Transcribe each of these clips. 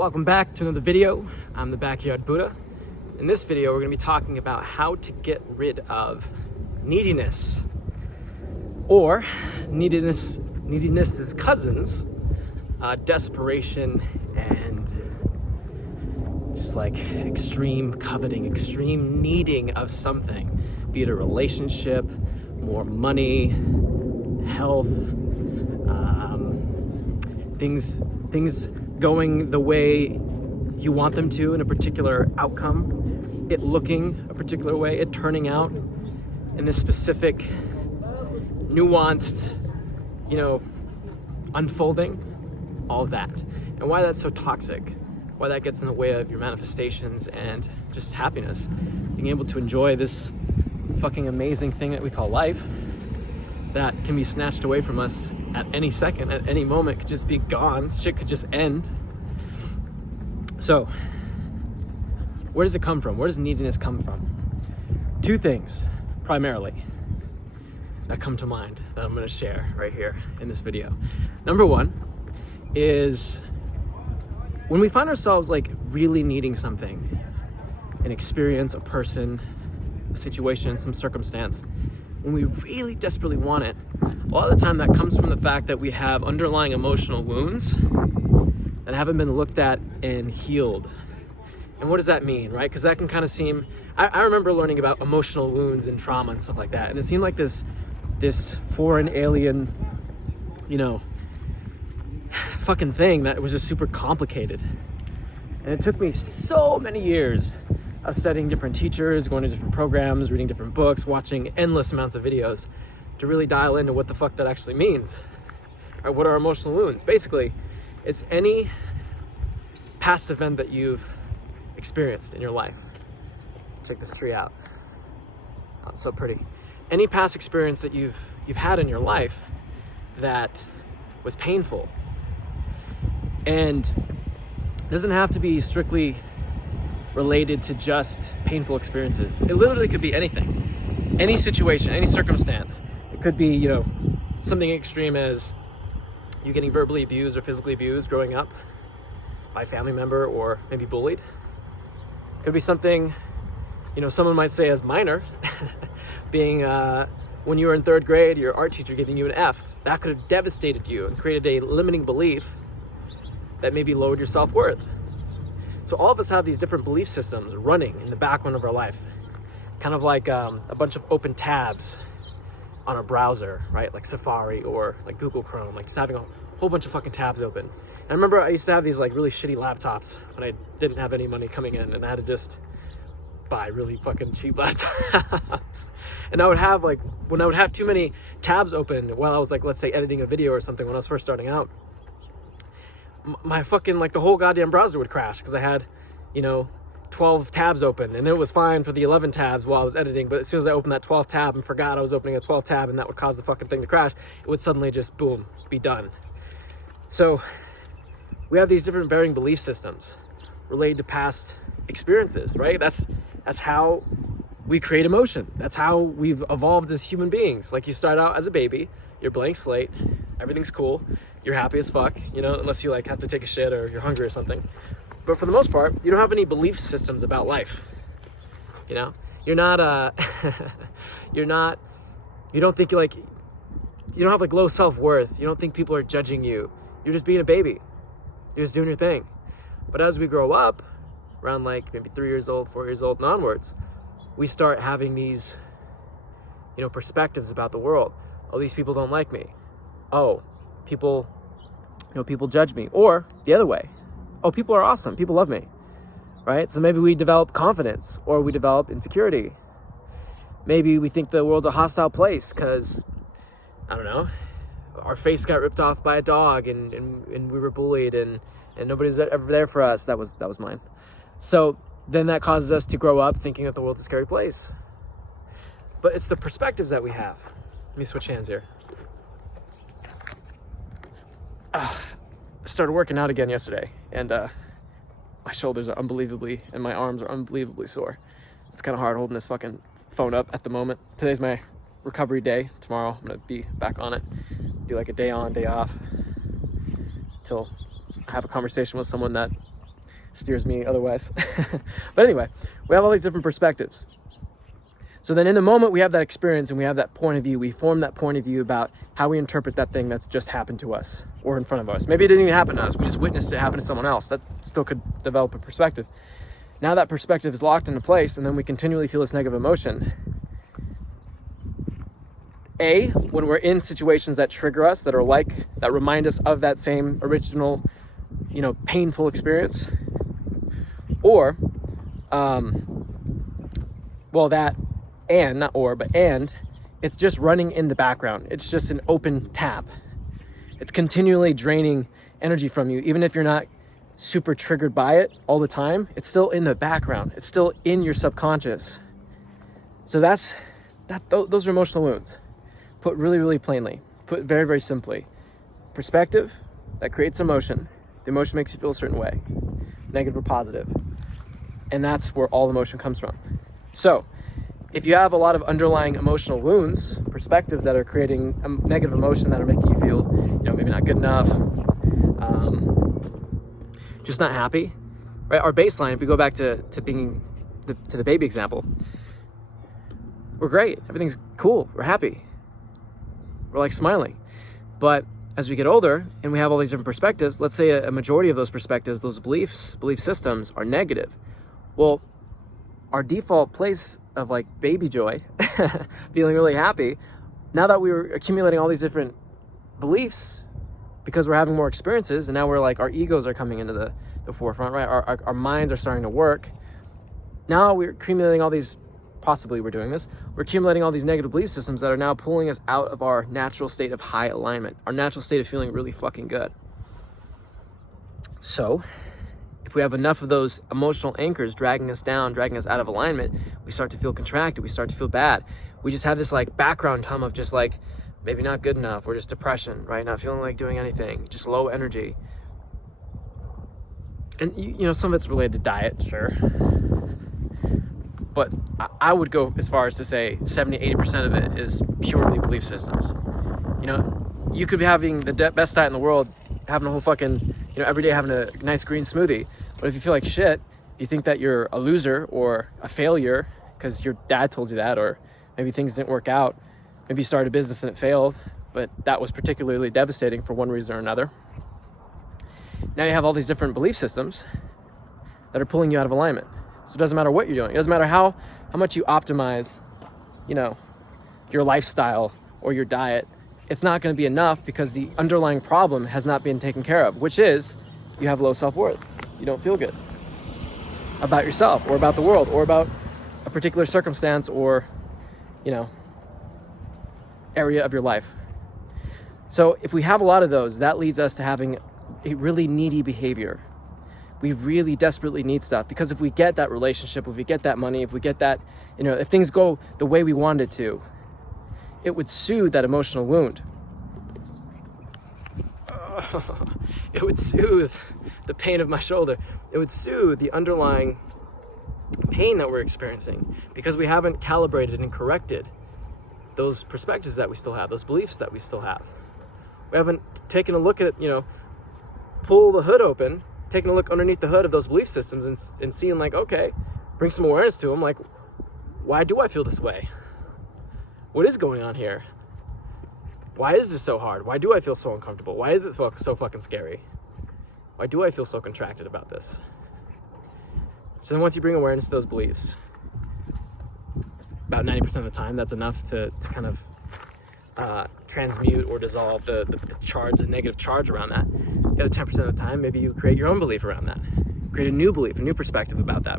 Welcome back to another video. I'm the Backyard Buddha. In this video, we're going to be talking about how to get rid of neediness, or neediness's cousins, desperation and just like extreme coveting, extreme needing of something, be it a relationship, more money, health, things going the way you want them to in a particular outcome, it looking a particular way, it turning out in this specific nuanced, unfolding, all of that. And why that's so toxic, why that gets in the way of your manifestations and just happiness. Being able to enjoy this fucking amazing thing that we call life that can be snatched away from us at any second, at any moment, could just be gone. Shit could just end. So, where does it come from? Where does neediness come from? Two things, primarily, that come to mind that I'm going to share right here in this video. Number one is when we find ourselves like really needing something, an experience, a person, a situation, some circumstance, when we really desperately want it, a lot of the time that comes from the fact that we have underlying emotional wounds that haven't been looked at and healed. And what does that mean, right? Because that can kind of seem, I remember learning about emotional wounds and trauma and stuff like that, and it seemed like this foreign alien, fucking thing that was just super complicated. And it took me so many years of studying different teachers, going to different programs, reading different books, watching endless amounts of videos to really dial into what the fuck that actually means. Or what are emotional wounds? Basically, it's any past event that you've experienced in your life. Check this tree out. Oh, it's so pretty. Any past experience that you've had in your life that was painful. And it doesn't have to be strictly related to just painful experiences. It literally could be anything, any situation, any circumstance. It could be, something extreme as you getting verbally abused or physically abused growing up by a family member or maybe bullied. It could be something, someone might say as minor, being when you were in third grade, your art teacher giving you an F. That could have devastated you and created a limiting belief that maybe lowered your self-worth. So all of us have these different belief systems running in the background of our life, kind of like a bunch of open tabs on a browser, right? Like Safari or like Google Chrome, like just having a whole bunch of fucking tabs open. And I remember I used to have these like really shitty laptops when I didn't have any money coming in, and I had to just buy really fucking cheap laptops. And I would have when I would have too many tabs open while I was like, let's say editing a video or something when I was first starting out, my fucking, the whole goddamn browser would crash because I had, 12 tabs open, and it was fine for the 11 tabs while I was editing, but as soon as I opened that 12th tab and forgot I was opening a 12th tab and that would cause the fucking thing to crash, it would suddenly just, boom, be done. So we have these different varying belief systems related to past experiences, right? That's how we create emotion. That's how we've evolved as human beings. Like, you start out as a baby, you're blank slate, everything's cool, you're happy as fuck, unless you have to take a shit or you're hungry or something. But for the most part, you don't have any belief systems about life. You're not, you don't think you don't have low self-worth. You don't think people are judging you. You're just being a baby. You're just doing your thing. But as we grow up, around maybe 3 years old, 4 years old and onwards, we start having these, perspectives about the world. Oh, these people don't like me. Oh, people judge me. Or the other way. Oh, people are awesome. People love me, right? So maybe we develop confidence, or we develop insecurity. Maybe we think the world's a hostile place because, I don't know, our face got ripped off by a dog and we were bullied and nobody's ever there for us. That was mine. So then that causes us to grow up thinking that the world's a scary place. But it's the perspectives that we have. Let me switch hands here. Started working out again yesterday, and my shoulders are unbelievably, and my arms are unbelievably sore. It's kind of hard holding this fucking phone up at the moment. Today's my recovery day. Tomorrow I'm gonna be back on it, do a day on, day off, till I have a conversation with someone that steers me otherwise. But anyway, we have all these different perspectives. So then in the moment we have that experience and we have that point of view, we form that point of view about how we interpret that thing that's just happened to us or in front of us. Maybe it didn't even happen to us. We just witnessed it happen to someone else. That still could develop a perspective. Now that perspective is locked into place, and then we continually feel this negative emotion. When we're in situations that trigger us, that remind us of that same original, painful experience. Or, and it's just running in the background. It's just an open tap. It's continually draining energy from you, even if you're not super triggered by it all the time. It's still in the background. It's still in your subconscious. So those are emotional wounds. Put really, really plainly, put very, very simply. Perspective that creates emotion. The emotion makes you feel a certain way, negative or positive. And that's where all emotion comes from. So if you have a lot of underlying emotional wounds, perspectives that are creating a negative emotion that are making you feel, maybe not good enough, just not happy, right? Our baseline, if we go back to being to the baby example, we're great. Everything's cool. We're happy. We're like smiling. But as we get older and we have all these different perspectives, let's say a majority of those perspectives, those belief systems are negative. Well, our default place of like baby joy, feeling really happy, now that we were accumulating all these different beliefs because we're having more experiences, and now we're like, our egos are coming into the forefront, right? Our minds are starting to work. Now we're accumulating all these, possibly we're doing this, we're accumulating all these negative belief systems that are now pulling us out of our natural state of high alignment, our natural state of feeling really fucking good. So if we have enough of those emotional anchors dragging us down, dragging us out of alignment, we start to feel contracted, we start to feel bad. We just have this like background hum of just like, maybe not good enough, or just depression, right? Not feeling like doing anything, just low energy. And some of it's related to diet, sure. But I would go as far as to say 70-80% of it is purely belief systems. You could be having the best diet in the world, having a whole fucking, every day having a nice green smoothie. But if you feel like shit, you think that you're a loser or a failure because your dad told you that, or maybe things didn't work out. Maybe you started a business and it failed, but that was particularly devastating for one reason or another. Now you have all these different belief systems that are pulling you out of alignment. So it doesn't matter what you're doing. It doesn't matter how much you optimize, your lifestyle or your diet. It's not going to be enough because the underlying problem has not been taken care of, which is you have low self-worth. You don't feel good about yourself or about the world or about a particular circumstance or, area of your life. So if we have a lot of those, that leads us to having a really needy behavior. We really desperately need stuff, because if we get that relationship, if we get that money, if we get that, if things go the way we want it to, it would soothe that emotional wound. It would soothe the pain of my shoulder. It would soothe the underlying pain that we're experiencing because we haven't calibrated and corrected those perspectives that we still have, those beliefs that we still have. We haven't taken a look at it, pull the hood open, taking a look underneath the hood of those belief systems and seeing like, okay, bring some awareness to them. Like, why do I feel this way? What is going on here? Why is this so hard? Why do I feel so uncomfortable? Why is it so fucking scary? Why do I feel so contracted about this? So then once you bring awareness to those beliefs, about 90% of the time, that's enough to kind of transmute or dissolve the charge, the negative charge around that. The other 10% of the time, maybe you create your own belief around that. Create a new belief, a new perspective about that.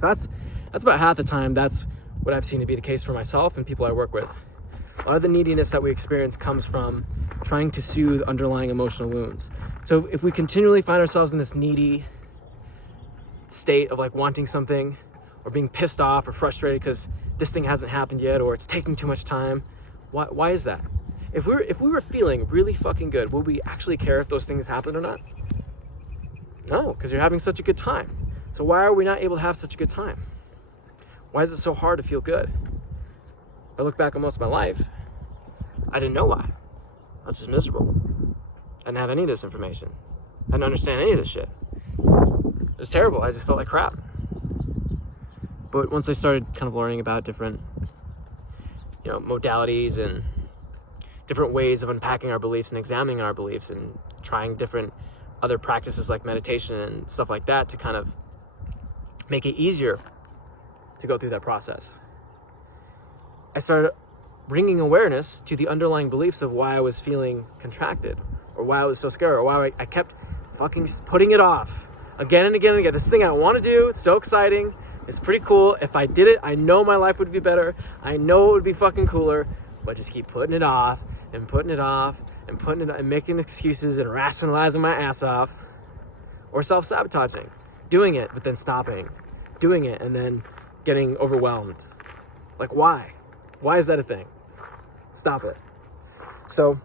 So that's about half the time. That's what I've seen to be the case for myself and people I work with. A lot of the neediness that we experience comes from trying to soothe underlying emotional wounds. So if we continually find ourselves in this needy state of like wanting something or being pissed off or frustrated because this thing hasn't happened yet or it's taking too much time, why is that? If we were feeling really fucking good, would we actually care if those things happened or not? No, because you're having such a good time. So why are we not able to have such a good time? Why is it so hard to feel good? If I look back on most of my life, I didn't know why. I was just miserable. I didn't have any of this information. I didn't understand any of this shit. It was terrible. I just felt like crap. But once I started kind of learning about different, modalities and different ways of unpacking our beliefs and examining our beliefs and trying different other practices like meditation and stuff like that to kind of make it easier to go through that process, I started bringing awareness to the underlying beliefs of why I was feeling contracted, or why I was so scared, or why I kept fucking putting it off again and again and again. This thing I want to do, it's so exciting, it's pretty cool. If I did it, I know my life would be better. I know it would be fucking cooler, but just keep putting it off and putting it off and putting it and making excuses and rationalizing my ass off, or self-sabotaging, doing it but then stopping, doing it and then getting overwhelmed. Like, why? Why is that a thing? Stop it. So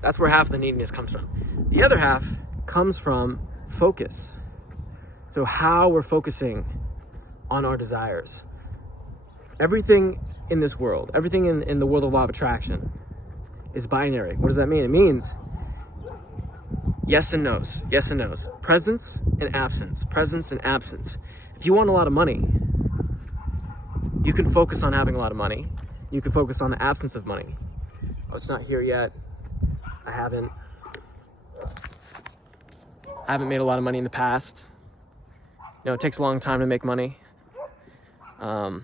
that's where half of the neediness comes from. The other half comes from focus. So how we're focusing on our desires. Everything in this world, everything in the world of law of attraction is binary. What does that mean? It means yes and no's, yes and no's. Presence and absence, presence and absence. If you want a lot of money, you can focus on having a lot of money. You can focus on the absence of money. Oh, it's not here yet. I haven't made a lot of money in the past. It takes a long time to make money. I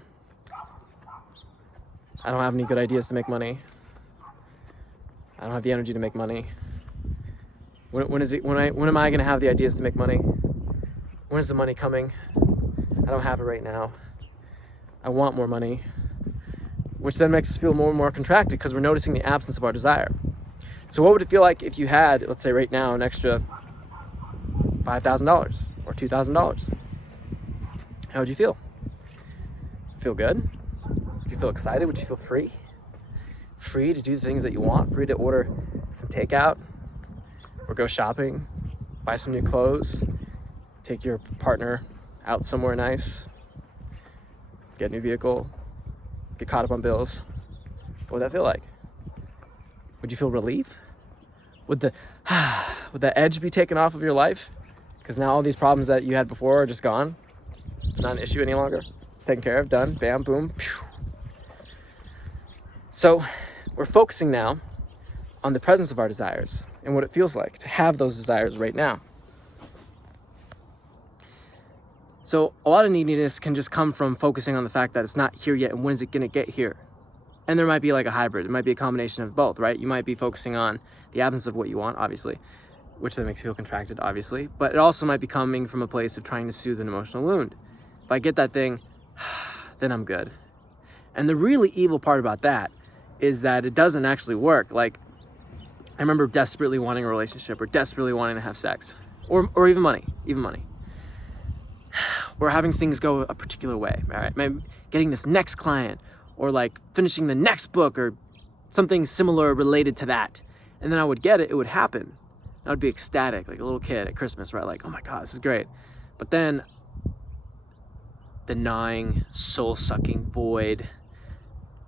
don't have any good ideas to make money. I don't have the energy to make money. When am I gonna have the ideas to make money? When is the money coming? I don't have it right now. I want more money, which then makes us feel more and more contracted because we're noticing the absence of our desire. So what would it feel like if you had, let's say right now, an extra $5,000 or $2,000? How would you feel? Feel good? Would you feel excited? Would you feel free? Free to do the things that you want? Free to order some takeout or go shopping, buy some new clothes, take your partner out somewhere nice, get a new vehicle, get caught up on bills. What would that feel like? Would you feel relief? Would the edge be taken off of your life? Because now all these problems that you had before are just gone. It's not an issue any longer. It's taken care of, done, bam, boom. Phew. So we're focusing now on the presence of our desires and what it feels like to have those desires right now. So a lot of neediness can just come from focusing on the fact that it's not here yet and when is it going to get here? And there might be like a hybrid. It might be a combination of both, right? You might be focusing on the absence of what you want, obviously, which then makes you feel contracted, obviously. But it also might be coming from a place of trying to soothe an emotional wound. If I get that thing, then I'm good. And the really evil part about that is that it doesn't actually work. Like, I remember desperately wanting a relationship or desperately wanting to have sex or even money. Or having things go a particular way, all right? Maybe getting this next client or like finishing the next book or something similar related to that. And then I would get it, it would happen. I would be ecstatic, like a little kid at Christmas, right? Like, oh my God, this is great. But then the gnawing, soul-sucking void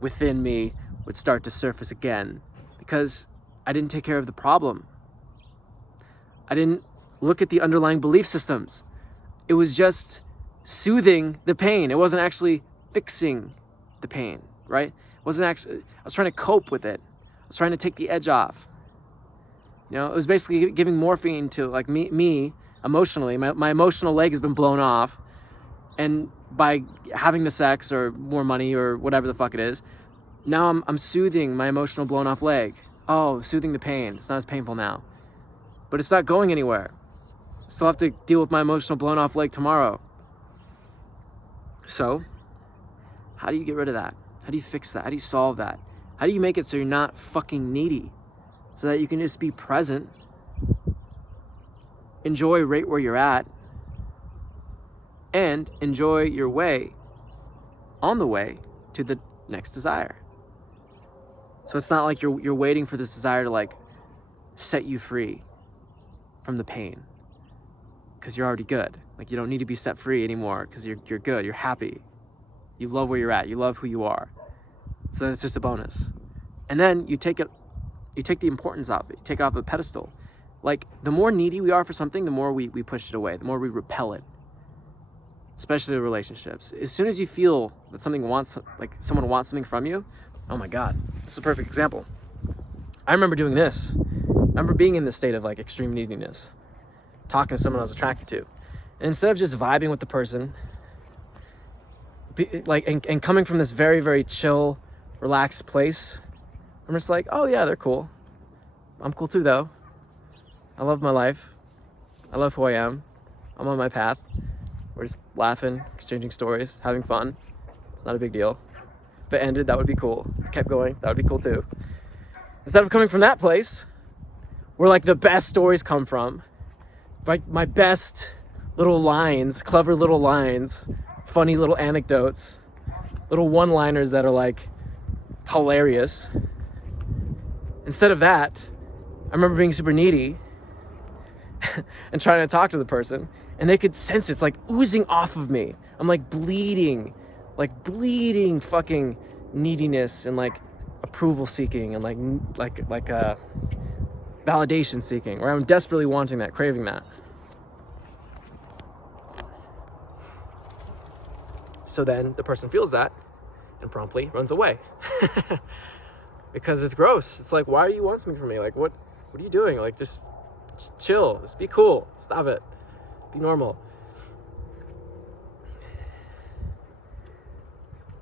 within me would start to surface again because I didn't take care of the problem. I didn't look at the underlying belief systems. It was just soothing the pain. It wasn't actually fixing the pain, right? It wasn't actually, I was trying to cope with it. I was trying to take the edge off. It was basically giving morphine to like me emotionally. My emotional leg has been blown off. And by having the sex or more money or whatever the fuck it is, now I'm soothing my emotional blown off leg. Oh, soothing the pain. It's not as painful now. But it's not going anywhere. Still have to deal with my emotional blown off leg tomorrow. So, how do you get rid of that? How do you fix that? How do you solve that? How do you make it so you're not fucking needy? So that you can just be present, enjoy right where you're at, and enjoy your way on the way to the next desire. So it's not like you're waiting for this desire to like set you free from the pain. Because you're already good. Like you don't need to be set free anymore because you're good, you're happy. You love where you're at, you love who you are. So then it's just a bonus. And then you take the importance off it, you take it off the pedestal, Like, the more needy we are for something, the more we push it away, the more we repel it, especially in relationships. As soon as you feel that someone wants something from you, oh my God, this is a perfect example. I remember doing this. I remember being in this state of like extreme neediness, talking to someone I was attracted to. And instead of just vibing with the person, and coming from this very, very chill, relaxed place, I'm just like, oh yeah, they're cool. I'm cool too though. I love my life. I love who I am. I'm on my path. We're just laughing, exchanging stories, having fun. It's not a big deal. If it ended, that would be cool. If it kept going, that would be cool too. Instead of coming from that place, where like the best stories come from, like my best little lines, clever little lines, funny little anecdotes, little one-liners that are like hilarious. Instead of that, I remember being super needy and trying to talk to the person, and they could sense it's like oozing off of me. I'm like bleeding fucking neediness and like approval seeking and like validation seeking, where I'm desperately wanting that, craving that. So then the person feels that and promptly runs away because it's gross. It's like, why do you want something from me? Like, what are you doing? Like, just chill, just be cool, stop it, be normal.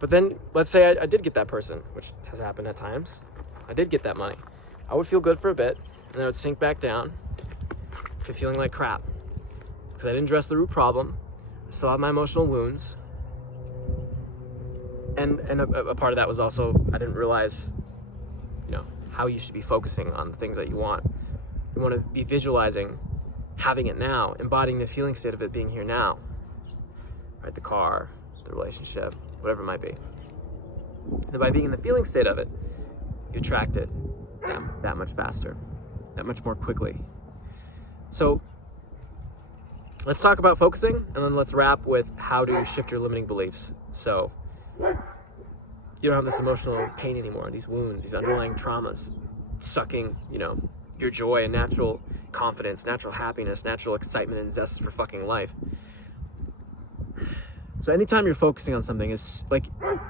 But then let's say I did get that person, which has happened at times. I did get that money. I would feel good for a bit, and then I would sink back down to feeling like crap because I didn't address the root problem. I still have my emotional wounds. And a part of that was also I didn't realize, how you should be focusing on the things that you want. You want to be visualizing having it now, embodying the feeling state of it being here now. Right? The car, the relationship, whatever it might be. And by being in the feeling state of it, you attract it that much faster, that much more quickly. So let's talk about focusing, and then let's wrap with how to shift your limiting beliefs. So you don't have this emotional pain anymore, these wounds, these underlying traumas, sucking, your joy and natural confidence, natural happiness, natural excitement and zest for fucking life. So anytime you're focusing on something, is like, you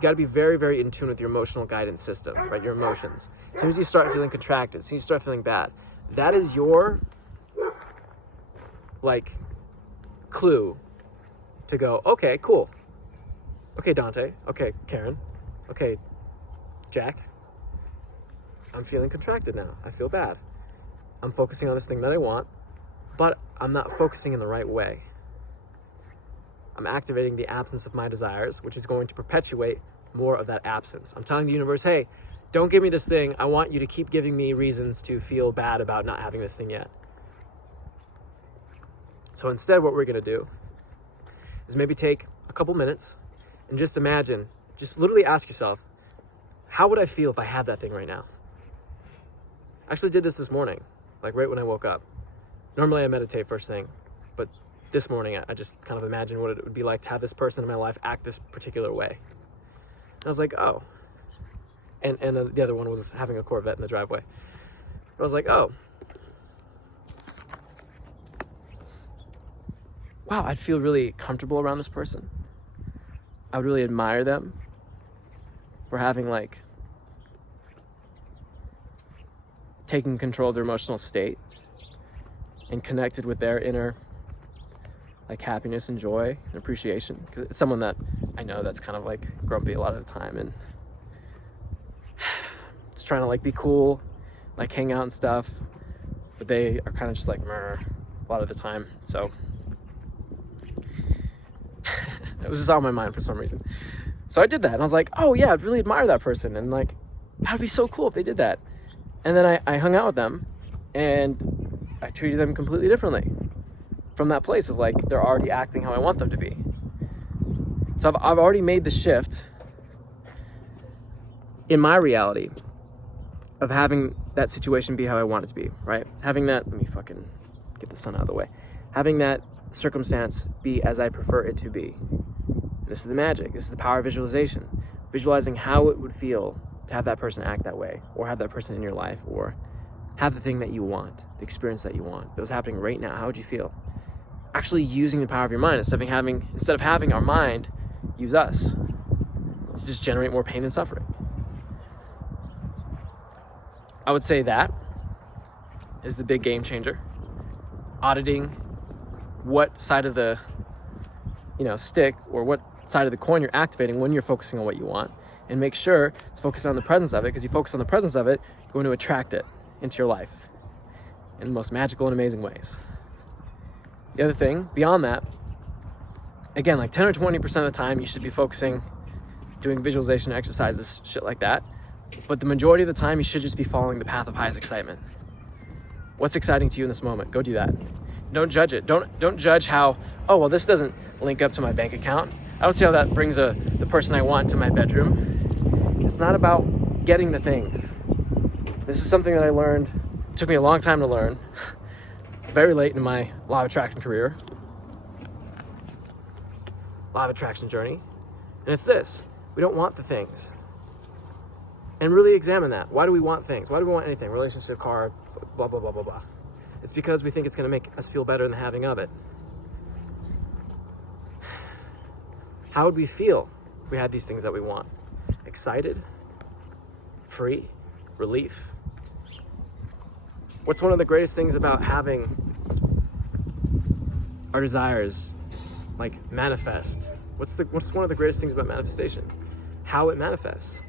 gotta be very, very in tune with your emotional guidance system, right? Your emotions. As soon as you start feeling contracted, as soon as you start feeling bad, that is your, clue to go, okay, cool. Okay, Dante. Okay, Karen. Okay, Jack. I'm feeling contracted now. I feel bad. I'm focusing on this thing that I want, but I'm not focusing in the right way. I'm activating the absence of my desires, which is going to perpetuate more of that absence. I'm telling the universe, hey, don't give me this thing. I want you to keep giving me reasons to feel bad about not having this thing yet. So instead, what we're going to do is maybe take a couple minutes and just imagine, just literally ask yourself, how would I feel if I had that thing right now? I actually did this morning, right when I woke up. Normally I meditate first thing, but this morning I just kind of imagined what it would be like to have this person in my life act this particular way. And I was like, oh. And the other one was having a Corvette in the driveway. But I was like, oh. Wow, I'd feel really comfortable around this person. I would really admire them for having taking control of their emotional state and connected with their inner happiness and joy and appreciation. Because it's someone that I know that's kind of grumpy a lot of the time and just trying to be cool, hang out and stuff, but they are kind of just a lot of the time. So it was just on my mind for some reason. So I did that, and I was like, oh yeah, I'd really admire that person, and that would be so cool if they did that. And then I hung out with them, and I treated them completely differently from that place of they're already acting how I want them to be. So I've already made the shift in my reality of having that situation be how I want it to be, right? Having that, let me fucking get the sun out of the way. Having that circumstance be as I prefer it to be. This is the magic. This is the power of visualization. Visualizing how it would feel to have that person act that way, or have that person in your life, or have the thing that you want, the experience that you want. If it was happening right now, how would you feel? Actually using the power of your mind instead of having our mind use us to just generate more pain and suffering. I would say that is the big game changer. Auditing what side of the stick or what side of the coin you're activating when you're focusing on what you want, and make sure it's focused on the presence of it, because you focus on the presence of it, you're going to attract it into your life in the most magical and amazing ways. The other thing beyond that, again, like 10 or 20% of the time you should be focusing, doing visualization exercises, shit like that. But the majority of the time you should just be following the path of highest excitement. What's exciting to you in this moment? Go do that. Don't judge it. Don't judge how, oh, well, this doesn't link up to my bank account. I don't see how that brings the person I want to my bedroom. It's not about getting the things. This is something that I learned. It took me a long time to learn. Very late in my law of attraction career. Law of attraction journey. And it's this. We don't want the things. And really examine that. Why do we want things? Why do we want anything? Relationship, car, blah, blah, blah, blah, blah. It's because we think it's going to make us feel better in the having of it. How would we feel if we had these things that we want? Excited? Free? Relief? What's one of the greatest things about having our desires like manifest? What's one of the greatest things about manifestation? How it manifests.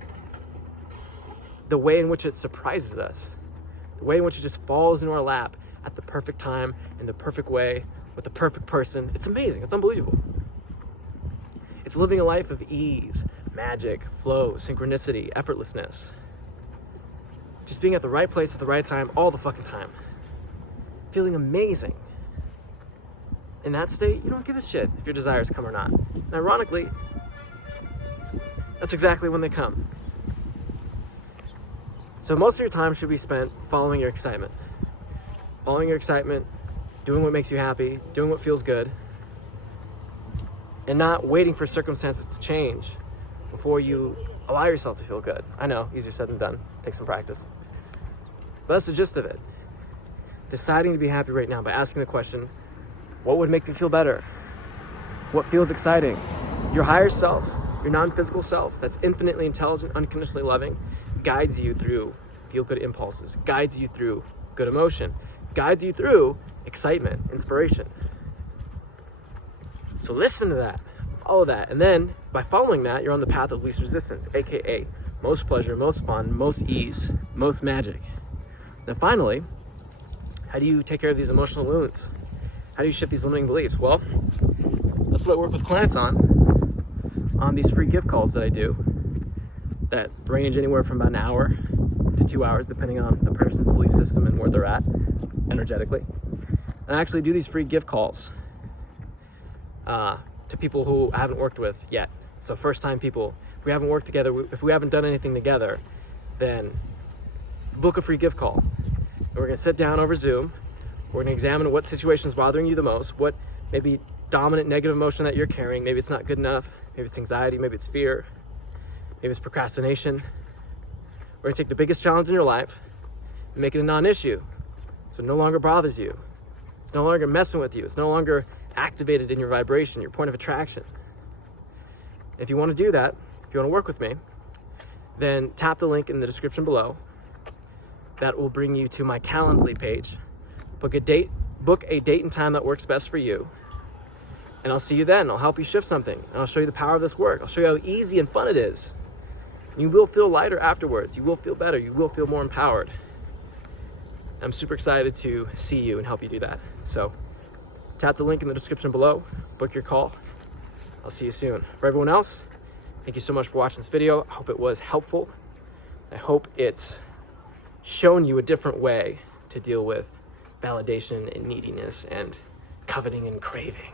The way in which it surprises us. The way in which it just falls into our lap at the perfect time, in the perfect way, with the perfect person. It's amazing. It's unbelievable. It's living a life of ease, magic, flow, synchronicity, effortlessness. Just being at the right place at the right time all the fucking time. Feeling amazing. In that state, you don't give a shit if your desires come or not. And ironically, that's exactly when they come. So most of your time should be spent following your excitement. Following your excitement, doing what makes you happy, doing what feels good, and not waiting for circumstances to change before you allow yourself to feel good. I know, easier said than done. Takes some practice. But that's the gist of it. Deciding to be happy right now by asking the question, what would make me feel better? What feels exciting? Your higher self, your non-physical self, that's infinitely intelligent, unconditionally loving, guides you through feel-good impulses, guides you through good emotion, guides you through excitement, inspiration. So listen to that, follow that, and then by following that, you're on the path of least resistance, aka most pleasure, most fun, most ease, most magic. Then finally, how do you take care of these emotional wounds? How do you shift these limiting beliefs? Well, that's what I work with clients on these free gift calls that I do that range anywhere from about an hour to 2 hours, depending on the person's belief system and where they're at energetically. And I actually do these free gift calls to people who I haven't worked with yet. So first-time people, if we haven't worked together, if we haven't done anything together, then book a free gift call. And we're gonna sit down over Zoom. We're gonna examine what situation is bothering you the most, what maybe dominant negative emotion that you're carrying. Maybe it's not good enough, maybe it's anxiety, maybe it's fear, maybe it's procrastination. We're gonna take the biggest challenge in your life and make it a non-issue. So it no longer bothers you. It's no longer messing with you. It's no longer activated in your vibration, your point of attraction. If you wanna do that, if you wanna work with me, then tap the link in the description below. That will bring you to my Calendly page. Book a date and time that works best for you. And I'll see you then. I'll help you shift something. And I'll show you the power of this work. I'll show you how easy and fun it is. You will feel lighter afterwards. You will feel better. You will feel more empowered. I'm super excited to see you and help you do that. So tap the link in the description below. Book your call. I'll see you soon. For everyone else, thank you so much for watching this video. I hope it was helpful. I hope it's shown you a different way to deal with validation and neediness and coveting and craving.